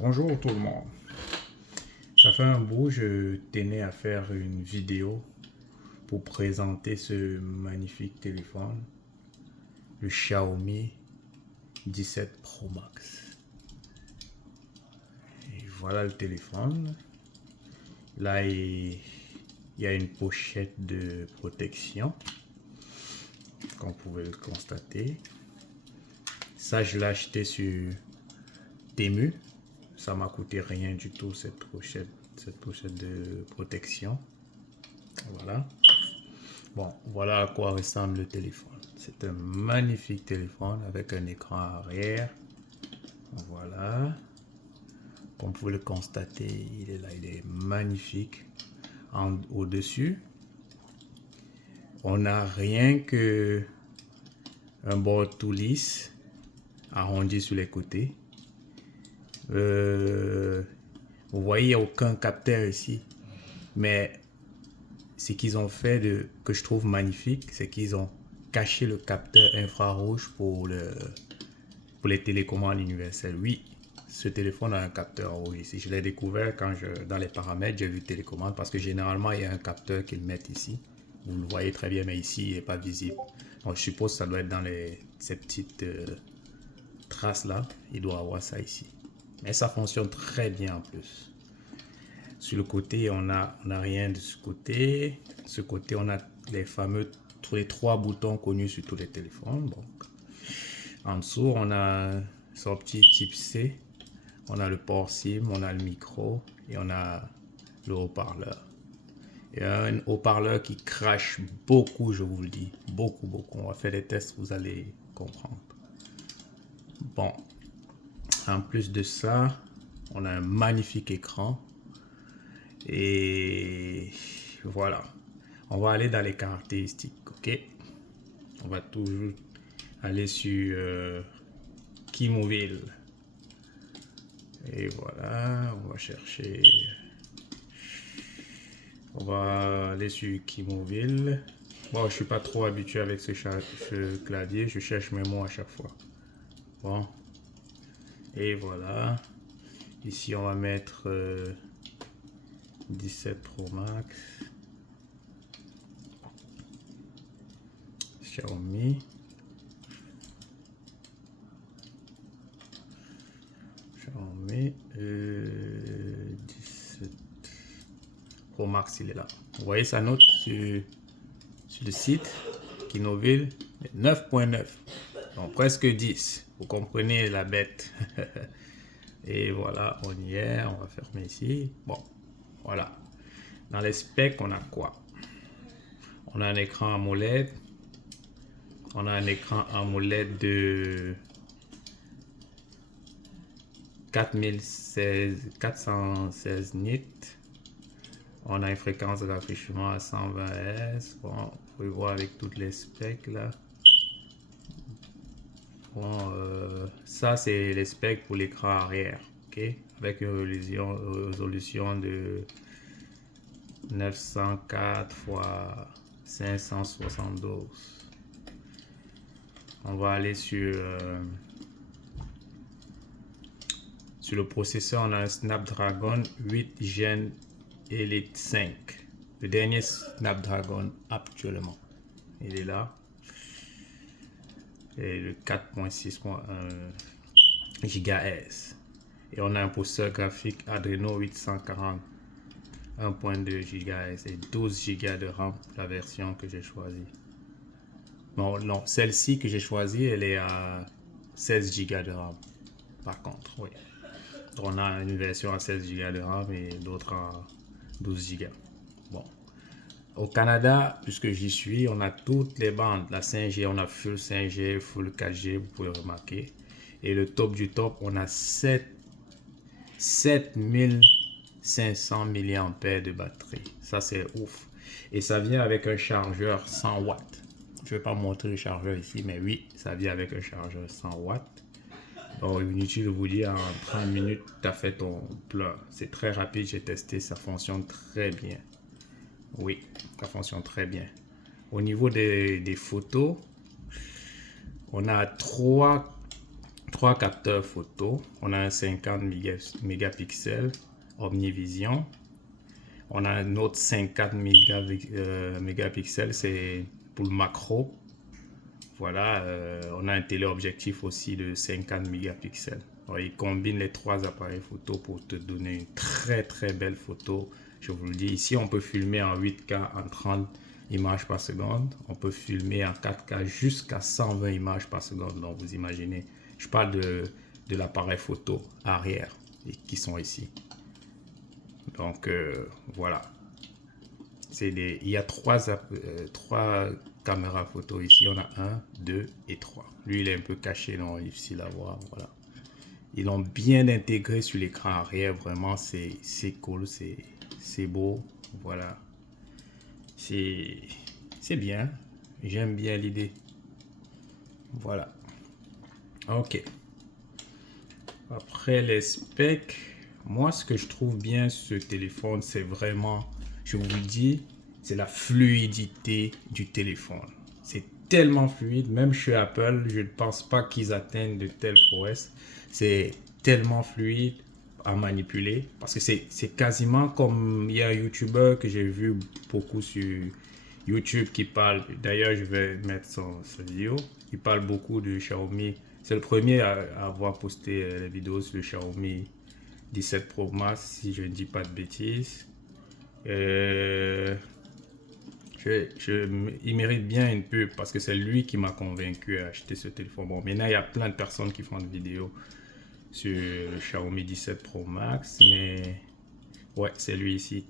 Bonjour tout le monde. Ça fait un bout, je tenais à faire une vidéo pour présenter ce magnifique téléphone, le Xiaomi 17 Pro Max. Et voilà le téléphone. Là, il y a une pochette de protection, comme vous pouvez le constater. Ça, je l'ai acheté sur Temu. Ça m'a coûté rien du tout cette pochette de protection. Voilà. Bon, voilà à quoi ressemble le téléphone. C'est un magnifique téléphone avec un écran arrière. Voilà. Comme vous pouvez le constater, il est là, il est magnifique. Au-dessus, on n'a rien que un bord tout lisse, arrondi sur les côtés. Vous voyez, il n'y a aucun capteur ici. Mais ce qu'ils ont fait que je trouve magnifique, c'est qu'ils ont caché le capteur infrarouge pour les télécommandes universelles. Oui, ce téléphone a un capteur rouge ici. Je l'ai découvert dans les paramètres, j'ai vu télécommande parce que généralement, il y a un capteur qu'ils mettent ici. Vous le voyez très bien, mais ici, il n'est pas visible. Donc, je suppose que ça doit être dans ces petites traces-là. Il doit avoir ça ici. Mais ça fonctionne très bien en plus. Sur le côté, on n'a rien de ce côté. Ce côté, on a les trois boutons connus sur tous les téléphones. Donc, en dessous, on a son petit type C. On a le port SIM, on a le micro et on a le haut-parleur. Il y a un haut-parleur qui crache beaucoup, je vous le dis. Beaucoup, beaucoup. On va faire des tests, vous allez comprendre. Bon. En plus de ça, on a un magnifique écran. Et voilà. On va aller dans les caractéristiques, ok? On va toujours aller sur Kimobile. Et voilà, on va chercher. On va aller sur Kimobile. Bon, je suis pas trop habitué avec ce clavier, je cherche mes mots à chaque fois. Bon. Et voilà. Ici, on va mettre 17 Pro Max. Xiaomi. Xiaomi 17 Pro Max, il est là. Vous voyez sa note sur le site Kinoville 9.9. Donc presque 10. Vous comprenez la bête. Et voilà, on y est. On va fermer ici. Bon, voilà. Dans les specs, on a quoi? On a un écran AMOLED. On a un écran AMOLED de 416 nits. On a une fréquence de rafraîchissement à 120 Hz. Bon, vous pouvez voir avec toutes les specs là. Bon, ça c'est les specs pour l'écran arrière, ok, avec une résolution de 904 x 572. On va aller sur le processeur. On a un Snapdragon 8 Gen Elite 5, le dernier Snapdragon actuellement. Il est là. Et le 4.6.1 GHz. Et on a un processeur graphique Adreno 840 1.2 GHz et 12 Go de RAM pour la version que j'ai choisie. Bon, non, celle-ci que j'ai choisie, elle est à 16 Go de RAM. Par contre, oui. Donc, on a une version à 16 Go de RAM et d'autres à 12 Go. Bon. Au Canada, puisque j'y suis, on a toutes les bandes. La 5G, on a full 5G, full 4G, vous pouvez remarquer. Et le top du top, on a 7500 mAh de batterie. Ça, c'est ouf. Et ça vient avec un chargeur 100 watts. Je ne vais pas montrer le chargeur ici, mais oui, ça vient avec un chargeur 100 watts. Donc, inutile de vous dire, en 30 minutes, tu as fait ton plein. C'est très rapide, j'ai testé, ça fonctionne très bien. Oui, ça fonctionne très bien. Au niveau des photos, on a trois trois capteurs photo. On a un 50 mégapixels Omnivision. On a un autre 54 mégapixels, c'est pour le macro. Voilà, on a un téléobjectif aussi de 50 mégapixels. Alors, il combine les trois appareils photo pour te donner une très belle photo. Je vous le dis, ici on peut filmer en 8K en 30 images par seconde. On peut filmer en 4K jusqu'à 120 images par seconde. Donc vous imaginez, je parle de l'appareil photo arrière qui sont ici. Donc voilà. Il y a trois caméras photo ici. On a 1, 2 et 3. Lui, il est un peu caché, donc difficile à voir. Voilà. Ils l'ont bien intégré sur l'écran arrière. Vraiment, c'est cool, c'est beau. Voilà. C'est bien. J'aime bien l'idée. Voilà. Ok. Après les specs, moi, ce que je trouve bien ce téléphone, c'est vraiment, je vous le dis, c'est la fluidité du téléphone. C'est tellement fluide, même chez Apple, je ne pense pas qu'ils atteignent de telles prouesses. C'est tellement fluide à manipuler parce que c'est quasiment comme il y a un YouTuber que j'ai vu beaucoup sur YouTube qui parle. D'ailleurs, je vais mettre sa vidéo. Il parle beaucoup de Xiaomi. C'est le premier à avoir posté les vidéos sur le Xiaomi 17 Pro Max, si je ne dis pas de bêtises. Il mérite bien une pub parce que c'est lui qui m'a convaincu à acheter ce téléphone. Bon, maintenant, il y a plein de personnes qui font des vidéos sur le Xiaomi 17 Pro Max, mais ouais, c'est lui ici.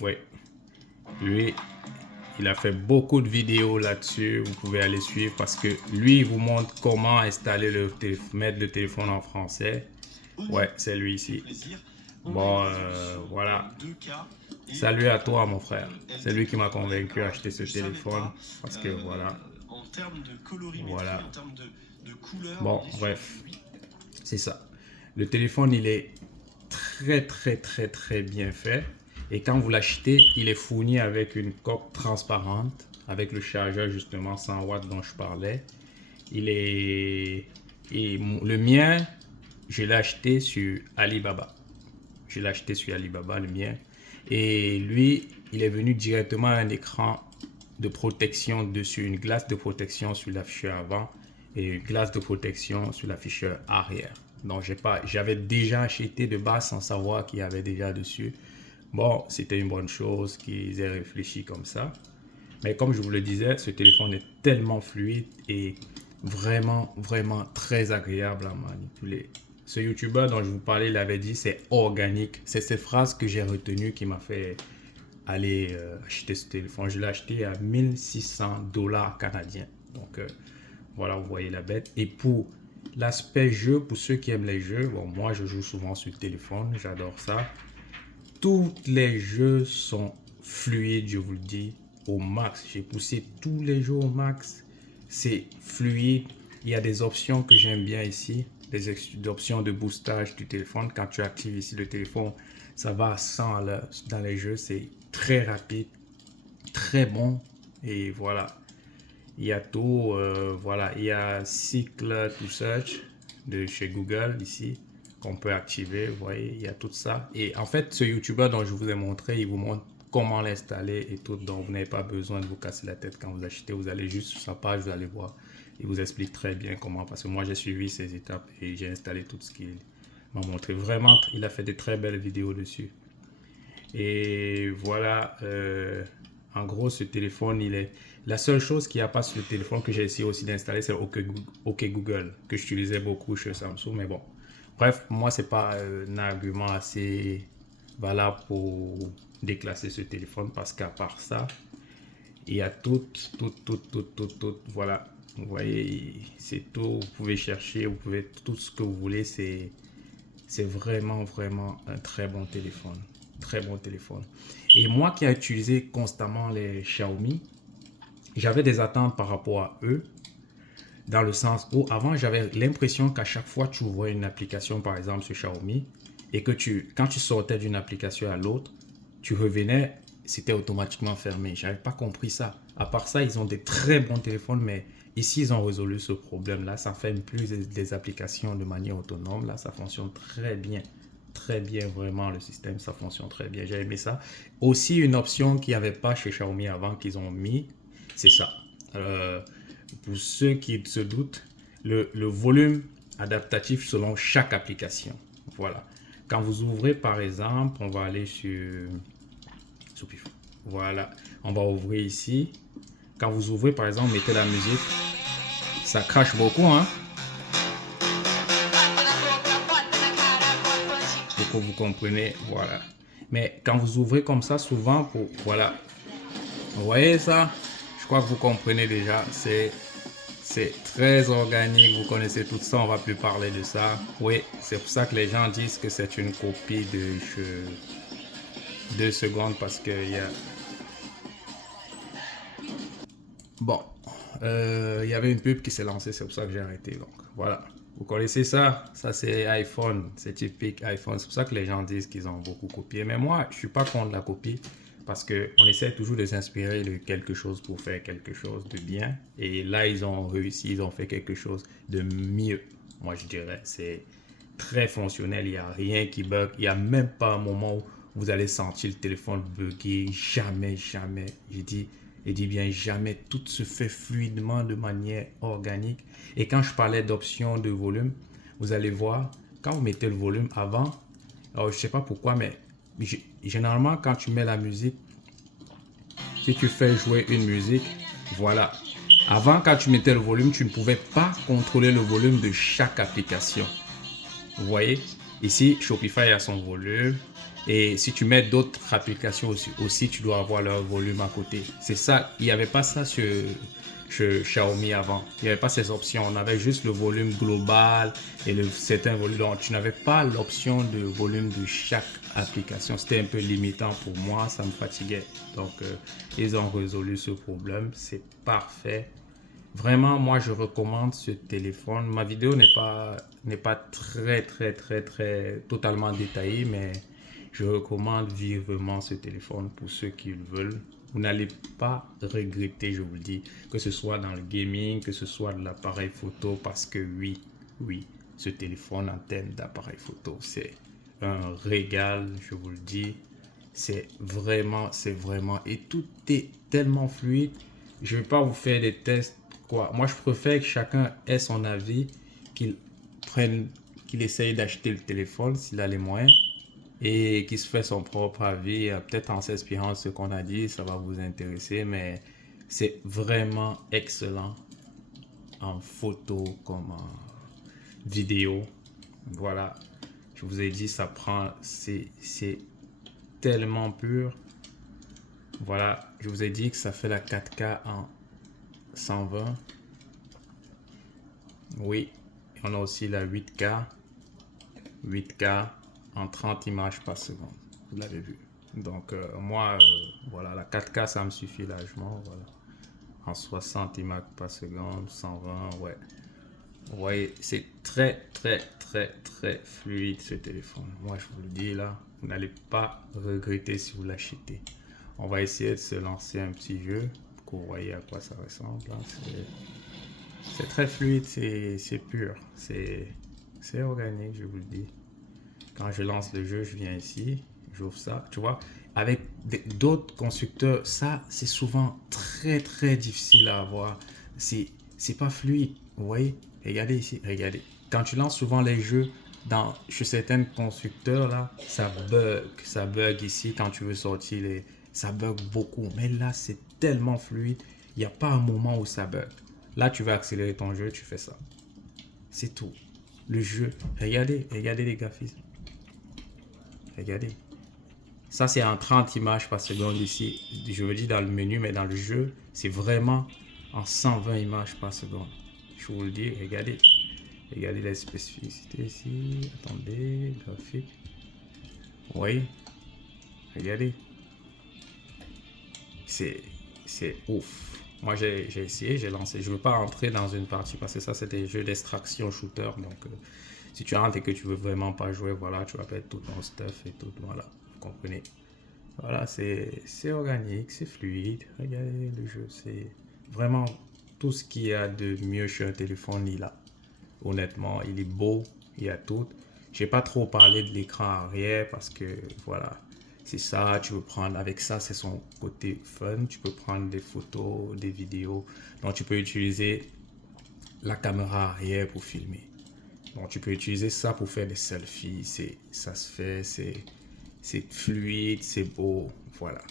Ouais, lui, il a fait beaucoup de vidéos là-dessus. Vous pouvez aller suivre parce que lui, il vous montre comment installer mettre le téléphone en français. Ouais, c'est lui ici. Bon, voilà. Salut à toi, mon frère. C'est lui qui m'a convaincu à acheter ce téléphone parce que voilà. Voilà. Bon, bref. C'est ça. Le téléphone, il est très bien fait. Et quand vous l'achetez, il est fourni avec une coque transparente, avec le chargeur justement 100 watts dont je parlais. Le mien, je l'ai acheté sur Alibaba. Je l'ai acheté sur Alibaba, le mien. Et lui, il est venu directement à un écran de protection dessus, une glace de protection sur l'afficheur avant et une glace de protection sur l'afficheur arrière. Donc, j'avais déjà acheté de base sans savoir qu'il y avait déjà dessus. Bon, c'était une bonne chose qu'ils aient réfléchi comme ça. Mais comme je vous le disais, ce téléphone est tellement fluide et vraiment très agréable à manipuler. Ce YouTuber dont je vous parlais, il avait dit c'est organique. C'est cette phrase que j'ai retenue qui m'a fait aller acheter ce téléphone. Je l'ai acheté à 1600 $ canadiens. Donc voilà, vous voyez la bête. Et pour l'aspect jeu, pour ceux qui aiment les jeux, bon, moi je joue souvent sur le téléphone, j'adore ça. Tous les jeux sont fluides, je vous le dis, au max. J'ai poussé tous les jeux au max. C'est fluide. Il y a des options que j'aime bien ici. Des options de boostage du téléphone. Quand tu actives ici le téléphone, ça va à 100 à l'heure dans les jeux. C'est très rapide, très bon. Et voilà. Il y a tout. Voilà. Il y a Cycle to Search de chez Google ici qu'on peut activer. Vous voyez, il y a tout ça. Et en fait, ce YouTuber dont je vous ai montré, il vous montre comment l'installer et tout. Donc, vous n'avez pas besoin de vous casser la tête quand vous achetez. Vous allez juste sur sa page, vous allez voir. Il vous explique très bien comment. Parce que moi, j'ai suivi ces étapes et j'ai installé tout ce qu'il m'a montré. Vraiment, il a fait de très belles vidéos dessus. Et voilà. En gros, ce téléphone, il est... La seule chose qu'il n'y a pas sur le téléphone que j'ai essayé aussi d'installer, c'est OK Google, que j'utilisais beaucoup chez Samsung. Mais bon, bref, moi, c'est pas un argument assez valable pour déclasser ce téléphone parce qu'à part ça, il y a tout. Voilà, vous voyez, c'est tout. Vous pouvez chercher, vous pouvez tout ce que vous voulez. C'est vraiment un très bon téléphone. Très bon téléphone. Et moi qui ai utilisé constamment les Xiaomi, j'avais des attentes par rapport à eux. Dans le sens où avant j'avais l'impression qu'à chaque fois tu ouvrais une application par exemple sur Xiaomi et que quand tu sortais d'une application à l'autre, tu revenais, c'était automatiquement fermé. J'avais pas compris ça. À part ça, ils ont des très bons téléphones, mais ici, ils ont résolu ce problème-là. Ça fait plus des applications de manière autonome. Là, ça fonctionne très bien. Très bien, vraiment, le système, ça fonctionne très bien. J'ai aimé ça. Aussi, une option qu'il n'y avait pas chez Xiaomi avant, qu'ils ont mis, c'est ça. Euh, pour ceux qui se doutent, le volume adaptatif selon chaque application. Voilà. Quand vous ouvrez, par exemple, on va aller sur Pifo. Voilà. On va ouvrir ici. Quand vous ouvrez, par exemple, mettez la musique. Ça crache beaucoup, hein. Pour que vous compreniez, voilà. Mais quand vous ouvrez comme ça, souvent, voilà. Vous voyez ça? Je crois que vous comprenez déjà. C'est très organique. Vous connaissez tout ça. On va plus parler de ça. Oui, c'est pour ça que les gens disent que c'est une copie de 2 secondes parce qu'il y a... Bon, il y avait une pub qui s'est lancée. C'est pour ça que j'ai arrêté. Donc, voilà. Vous connaissez ça? Ça, c'est iPhone. C'est typique iPhone. C'est pour ça que les gens disent qu'ils ont beaucoup copié. Mais moi, je ne suis pas contre la copie parce qu'on essaie toujours de s'inspirer de quelque chose pour faire quelque chose de bien. Et là, ils ont réussi. Ils ont fait quelque chose de mieux. Moi, je dirais. C'est très fonctionnel. Il n'y a rien qui bug. Il n'y a même pas un moment où vous allez sentir le téléphone bugger. Jamais, jamais. Je dis bien jamais, tout se fait fluidement de manière organique. Et quand je parlais d'options de volume, vous allez voir, quand vous mettez le volume avant, alors je ne sais pas pourquoi, mais généralement quand tu mets la musique, si tu fais jouer une musique, voilà. Avant, quand tu mettais le volume, tu ne pouvais pas contrôler le volume de chaque application. Vous voyez, ici, Shopify a son volume. Et si tu mets d'autres applications aussi, tu dois avoir leur volume à côté. C'est ça, il n'y avait pas ça sur Xiaomi avant. Il n'y avait pas ces options. On avait juste le volume global et certain volume. Donc, tu n'avais pas l'option de volume de chaque application. C'était un peu limitant pour moi, ça me fatiguait. Donc, ils ont résolu ce problème. C'est parfait. Vraiment, moi, je recommande ce téléphone. Ma vidéo n'est pas très totalement détaillée, mais je recommande vivement ce téléphone pour ceux qui le veulent. Vous n'allez pas regretter, je vous le dis, que ce soit dans le gaming, que ce soit de l'appareil photo, parce que oui, ce téléphone en termes d'appareil photo, c'est un régal, je vous le dis. C'est vraiment, et tout est tellement fluide. Je ne vais pas vous faire des tests, quoi. Moi, je préfère que chacun ait son avis, qu'il essaye d'acheter le téléphone s'il a les moyens et qu'il se fait son propre avis, peut-être en s'inspirant de ce qu'on a dit, ça va vous intéresser, mais c'est vraiment excellent en photo comme en vidéo. Voilà, je vous ai dit, ça prend, c'est tellement pur. Voilà, je vous ai dit que ça fait la 4K en 120. Oui, on a aussi la 8K en 30 images par seconde. Vous l'avez vu. Donc, moi, voilà, la 4K, ça me suffit largement. Voilà. En 60 images par seconde, 120, ouais. Vous voyez, c'est très fluide ce téléphone. Moi, je vous le dis là, vous n'allez pas regretter si vous l'achetez. On va essayer de se lancer un petit jeu pour que vous voyez à quoi ça ressemble. C'est très fluide, c'est pur, c'est organique, je vous le dis. Quand je lance le jeu, je viens ici, j'ouvre ça, tu vois. Avec d'autres constructeurs, ça, c'est souvent très difficile à avoir. C'est pas fluide, vous voyez. Regardez ici, regardez. Quand tu lances souvent les jeux chez certains constructeurs, là, ça bug ici quand tu veux sortir ça bug beaucoup. Mais là, c'est tellement fluide, il n'y a pas un moment où ça bug. Là, tu vas accélérer ton jeu, tu fais ça. C'est tout. Le jeu, regardez les graphismes. Regardez. Ça, c'est en 30 images par seconde ici. Je veux dire dans le menu, mais dans le jeu, c'est vraiment en 120 images par seconde. Je vous le dis, regardez. Regardez les spécificités ici. Attendez, graphique. Oui. Regardez. C'est ouf. Moi, j'ai essayé, j'ai lancé. Je ne veux pas rentrer dans une partie parce que ça, c'est des jeux d'extraction shooter. Donc, si tu rentres et que tu veux vraiment pas jouer, voilà, tu vas perdre tout ton stuff et tout. Voilà, vous comprenez. Voilà, c'est organique, c'est fluide. Regardez le jeu, c'est vraiment tout ce qu'il y a de mieux chez un téléphone, il a. Honnêtement, il est beau, il y a tout. J'ai pas trop parlé de l'écran arrière parce que voilà, c'est ça, tu peux prendre avec ça, c'est son côté fun, tu peux prendre des photos, des vidéos. Donc tu peux utiliser la caméra arrière pour filmer. Donc tu peux utiliser ça pour faire des selfies, ça se fait, c'est fluide, c'est beau, voilà.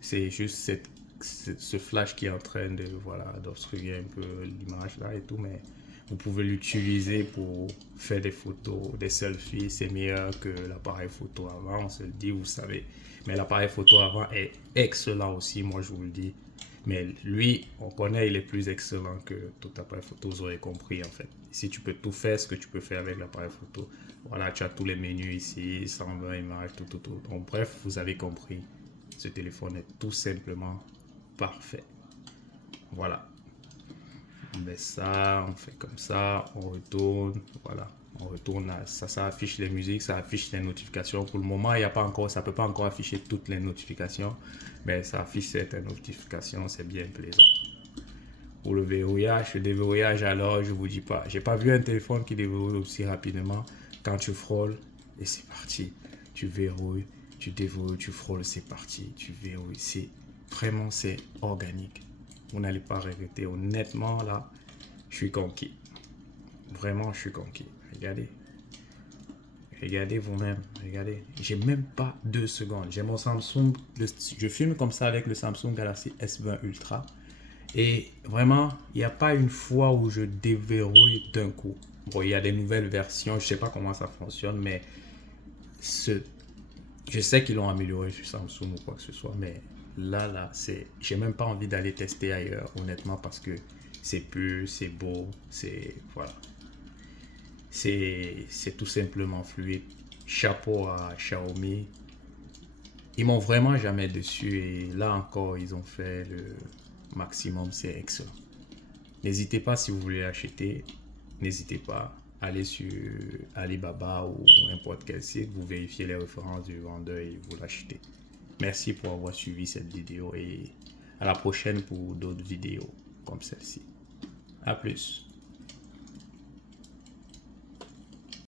C'est juste ce flash qui est en train de, voilà, d'obstruer un peu l'image là et tout, mais vous pouvez l'utiliser pour faire des photos, des selfies. C'est meilleur que l'appareil photo avant, on se le dit, vous savez. Mais l'appareil photo avant est excellent aussi, moi je vous le dis. Mais lui, on connaît, il est plus excellent que tout appareil photo, vous aurez compris en fait. Si tu peux tout faire ce que tu peux faire avec l'appareil photo, voilà, tu as tous les menus ici, 120 images, tout. Donc, bref, vous avez compris. Ce téléphone est tout simplement parfait. Voilà. On met ça, on fait comme ça, on retourne, voilà. On retourne à ça, ça affiche les musiques, ça affiche les notifications. Pour le moment, il y a pas encore, ça peut pas encore afficher toutes les notifications, mais ça affiche certaines notifications, c'est bien plaisant. Pour le déverrouillage, alors je vous dis pas, j'ai pas vu un téléphone qui déverrouille aussi rapidement. Quand tu frôles et c'est parti, tu verrouilles, tu déverrouilles, tu frôles, c'est parti, tu verrouilles, c'est vraiment c'est organique. Vous n'allez pas regretter. Honnêtement là, je suis conquis. Vraiment, je suis conquis. Regardez. Regardez vous-même, regardez. J'ai même pas 2 secondes. J'ai mon Samsung, je filme comme ça avec le Samsung Galaxy S20 Ultra. Et vraiment, il n'y a pas une fois où je déverrouille d'un coup. Bon, il y a des nouvelles versions, je ne sais pas comment ça fonctionne, mais ce, je sais qu'ils l'ont amélioré sur Samsung ou quoi que ce soit, mais là, j'ai même pas envie d'aller tester ailleurs, honnêtement, parce que c'est pur, c'est beau, voilà. C'est tout simplement fluide. Chapeau à Xiaomi. Ils m'ont vraiment jamais déçu et là encore, ils ont fait le maximum, c'est excellent. N'hésitez pas si vous voulez acheter, n'hésitez pas. Allez sur Alibaba ou n'importe quel site, vous vérifiez les références du vendeur et vous l'achetez. Merci pour avoir suivi cette vidéo et à la prochaine pour d'autres vidéos comme celle-ci. A plus.